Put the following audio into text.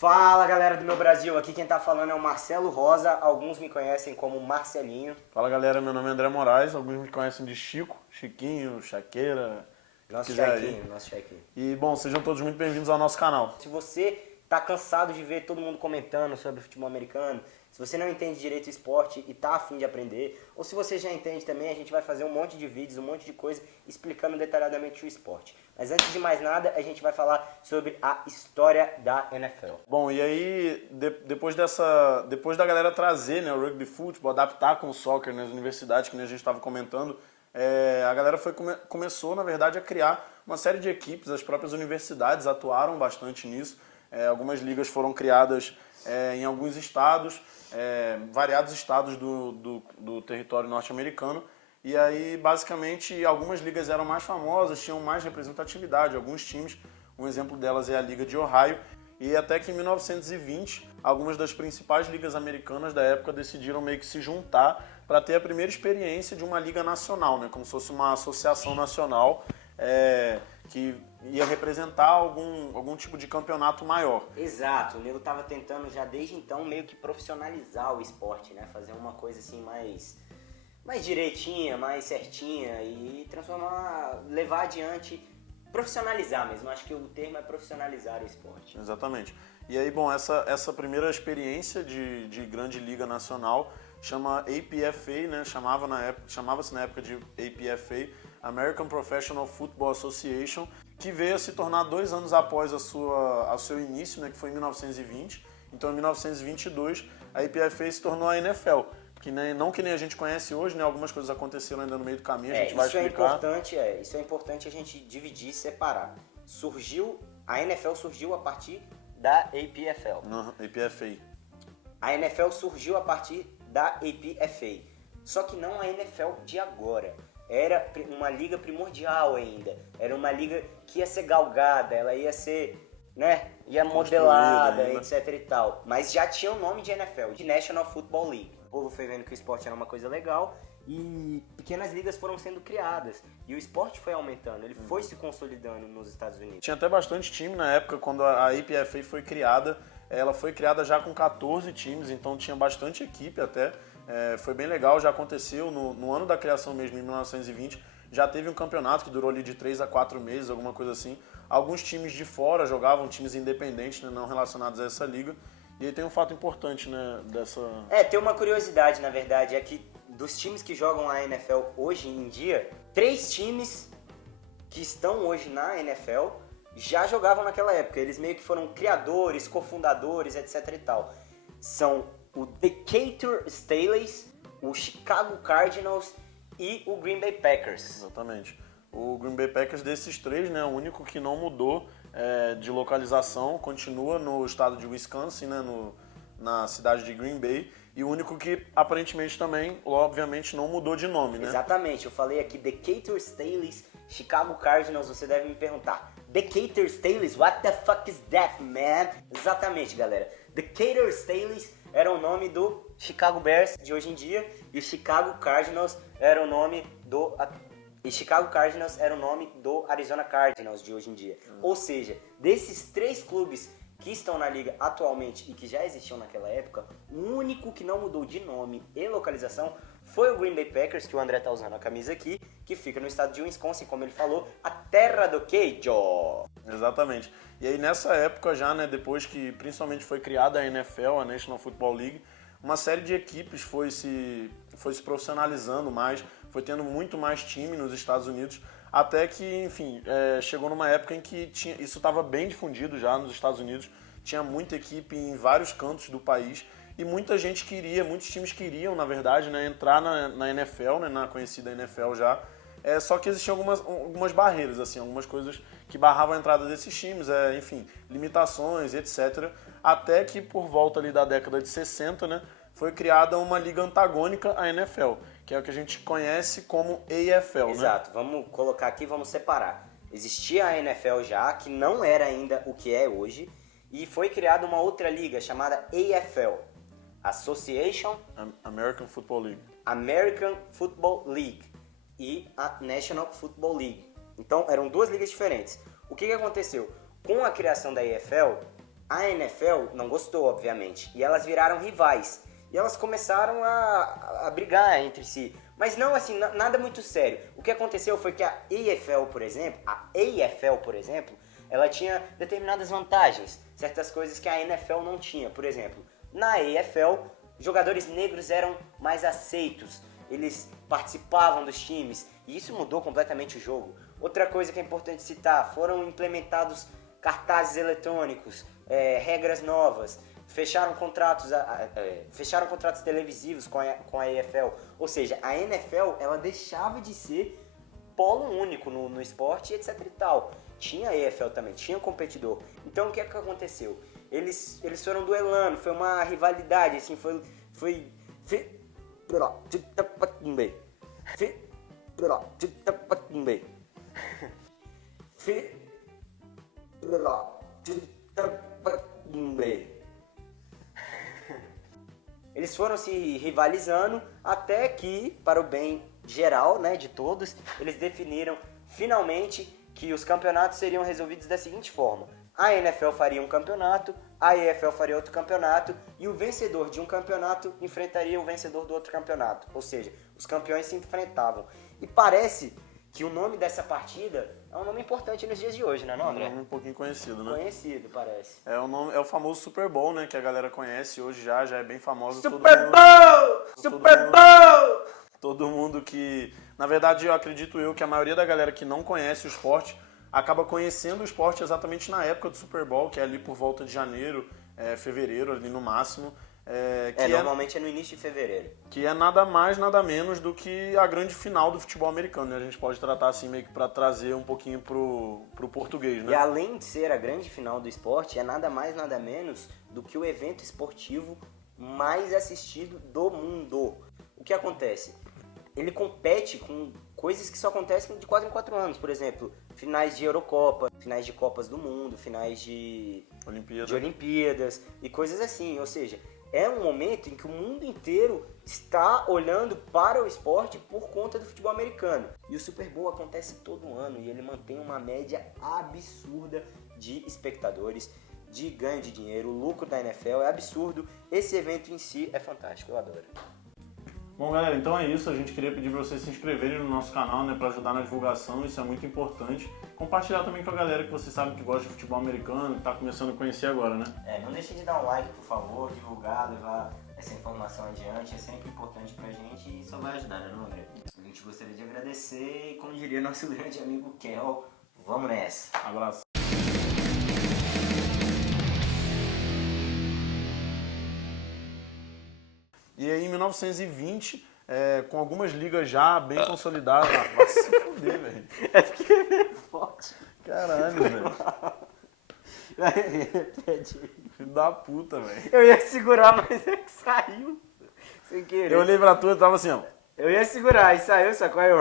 Fala galera do meu Brasil, aqui quem tá falando é o Marcelo Rosa, alguns me conhecem como Marcelinho. Fala galera, meu nome é André Moraes, alguns me conhecem de Chico, Chiquinho, Chaqueira, Nosso quiser chequinho, aí. nosso chequinho. E bom, sejam todos muito bem-vindos ao nosso canal. Se você tá cansado de ver todo mundo comentando sobre futebol americano, se você não entende direito o esporte e tá afim de aprender, ou se você já entende também, a gente vai fazer um monte de vídeos, um monte de coisa explicando detalhadamente o esporte. Mas antes de mais nada, a gente vai falar sobre a história da NFL. Bom, e aí, depois da galera trazer, né, o rugby futebol, adaptar com o soccer nas universidades, que nem a gente estava comentando, a galera começou, na verdade, a criar uma série de equipes, as próprias universidades atuaram bastante nisso, algumas ligas foram criadas em alguns estados, variados estados do território norte-americano, e aí, basicamente, algumas ligas eram mais famosas, tinham mais representatividade, alguns times, um exemplo delas é a Liga de Ohio, e até que em 1920, algumas das principais ligas americanas da época decidiram meio que se juntar para ter a primeira experiência de uma liga nacional, né, como se fosse uma associação nacional que ia representar algum tipo de campeonato maior. Exato, o nego tava tentando já desde então meio que profissionalizar o esporte, né? Fazer uma coisa assim mais direitinha, mais certinha e levar adiante, profissionalizar mesmo. Acho que o termo é profissionalizar o esporte. Exatamente. E aí, bom, essa primeira experiência de grande liga nacional chama APFA, né? Chamava-se na época de APFA, American Professional Football Association, que veio a se tornar 2 anos após ao seu início, né? Que foi em 1920. Então, em 1922, a APFA se tornou a NFL. Não que nem a gente conhece hoje, né? Algumas coisas aconteceram ainda no meio do caminho, a gente vai explicar. Isso é importante a gente dividir e separar. A NFL surgiu a partir da APFL. APFA. A NFL surgiu a partir da APFA. Só que não a NFL de agora. Era uma liga primordial ainda. Era uma liga que ia ser galgada, ela ia ser, né? Ia modelada, etc e tal. Mas já tinha o nome de NFL, de National Football League. O povo foi vendo que o esporte era uma coisa legal e pequenas ligas foram sendo criadas. E o esporte foi aumentando, ele foi se consolidando nos Estados Unidos. Tinha até bastante time na época, quando a APFA foi criada. Ela foi criada já com 14 times, então tinha bastante equipe até. Foi bem legal, já aconteceu no ano da criação mesmo, em 1920. Já teve um campeonato que durou ali de 3 a 4 meses, alguma coisa assim. Alguns times de fora jogavam, times independentes, né, não relacionados a essa liga. E aí tem um fato importante, né, dessa... Tem uma curiosidade, na verdade, é que dos times que jogam a NFL hoje em dia, 3 times que estão hoje na NFL já jogavam naquela época. Eles meio que foram criadores, cofundadores, etc e tal. São o Decatur Staleys, o Chicago Cardinals e o Green Bay Packers. Exatamente. O Green Bay Packers, desses 3, né, o único que não mudou de localização, continua no estado de Wisconsin, né, na cidade de Green Bay, e o único que aparentemente também, obviamente, não mudou de nome, né? Exatamente, eu falei aqui Decatur Staleys, Chicago Cardinals, você deve me perguntar, Decatur Staleys, what the fuck is that, man? Exatamente, galera. Decatur Staleys era o nome do Chicago Bears de hoje em dia, e o Chicago Cardinals era o nome do Arizona Cardinals de hoje em dia. Ou seja, desses 3 clubes que estão na liga atualmente e que já existiam naquela época, o único que não mudou de nome e localização foi o Green Bay Packers, que o André tá usando a camisa aqui, que fica no estado de Wisconsin, como ele falou, a terra do queijo. Exatamente. E aí nessa época já, né, depois que principalmente foi criada a NFL, a National Football League, uma série de equipes foi se profissionalizando mais, foi tendo muito mais time nos Estados Unidos, até que, enfim, chegou numa época em que isso estava bem difundido já nos Estados Unidos, tinha muita equipe em vários cantos do país e muitos times queriam, na verdade, né, entrar na NFL, né, na conhecida NFL já, só que existiam algumas barreiras, assim, algumas coisas que barravam a entrada desses times, enfim, limitações, etc. Até que por volta ali da década de 60, né, foi criada uma liga antagônica à NFL, que é o que a gente conhece como AFL, Exato, né? Vamos colocar aqui, vamos separar. Existia a NFL já, que não era ainda o que é hoje, e foi criada uma outra liga chamada AFL, Association American Football League. American Football League e a National Football League. Então eram 2 ligas diferentes. O que aconteceu? Com a criação da AFL, A NFL não gostou, obviamente, e elas viraram rivais. E elas começaram a brigar entre si. Mas não assim, nada muito sério. O que aconteceu foi que a AFL, por exemplo, ela tinha determinadas vantagens. Certas coisas que a NFL não tinha. Por exemplo, na AFL, jogadores negros eram mais aceitos. Eles participavam dos times. E isso mudou completamente o jogo. Outra coisa que é importante citar, foram implementados cartazes eletrônicos, regras novas. Fecharam contratos televisivos com a AFL. Ou seja, a NFL ela deixava de ser polo único no esporte, etc e tal. Tinha a AFL também, tinha competidor. Então o que é que aconteceu? Eles foram duelando, foi uma rivalidade, assim, Eles foram se rivalizando até que, para o bem geral, né, de todos, eles definiram finalmente que os campeonatos seriam resolvidos da seguinte forma. A NFL faria um campeonato, a AFL faria outro campeonato e o vencedor de um campeonato enfrentaria o vencedor do outro campeonato. Ou seja, os campeões se enfrentavam. E parece que o nome dessa partida é um nome importante nos dias de hoje, né, André? É um nome um pouquinho conhecido, né? Conhecido, parece. É o famoso Super Bowl, né? Que a galera conhece hoje já é bem famoso. Super Bowl! Super Bowl! Todo mundo que... Na verdade, eu acredito que a maioria da galera que não conhece o esporte acaba conhecendo o esporte exatamente na época do Super Bowl, que é ali por volta de janeiro, fevereiro, ali no máximo. Normalmente é no início de fevereiro. Que é nada mais, nada menos do que a grande final do futebol americano, né? A gente pode tratar assim meio que para trazer um pouquinho pro português, né? E além de ser a grande final do esporte, é nada mais, nada menos do que o evento esportivo mais assistido do mundo. O que acontece? Ele compete com coisas que só acontecem de 4 em 4 anos. Por exemplo, finais de Eurocopa, finais de Copas do Mundo, finais de Olimpíadas e coisas assim. Ou seja, é um momento em que o mundo inteiro está olhando para o esporte por conta do futebol americano. E o Super Bowl acontece todo ano e ele mantém uma média absurda de espectadores, de ganho de dinheiro. O lucro da NFL é absurdo. Esse evento em si é fantástico, eu adoro. Bom, galera, então é isso. A gente queria pedir para vocês se inscreverem no nosso canal, né, para ajudar na divulgação. Isso é muito importante. Compartilhar também com a galera que vocês sabem que gosta de futebol americano, que está começando a conhecer agora, né? Não deixe de dar um like, por favor, divulgar, levar essa informação adiante. É sempre importante pra gente e só vai ajudar, né, André? A gente gostaria de agradecer e, como diria nosso grande amigo Kel, vamos nessa. Abraço. E aí, em 1920, com algumas ligas já bem consolidadas... vai se fuder, velho. É porque é meio forte. Caralho, velho. Repete. Filho da puta, velho. Eu ia segurar, mas é que saiu. Sem querer. Eu olhei pra tu e tava assim, ó. Eu ia segurar e saiu, sacou? Aí eu...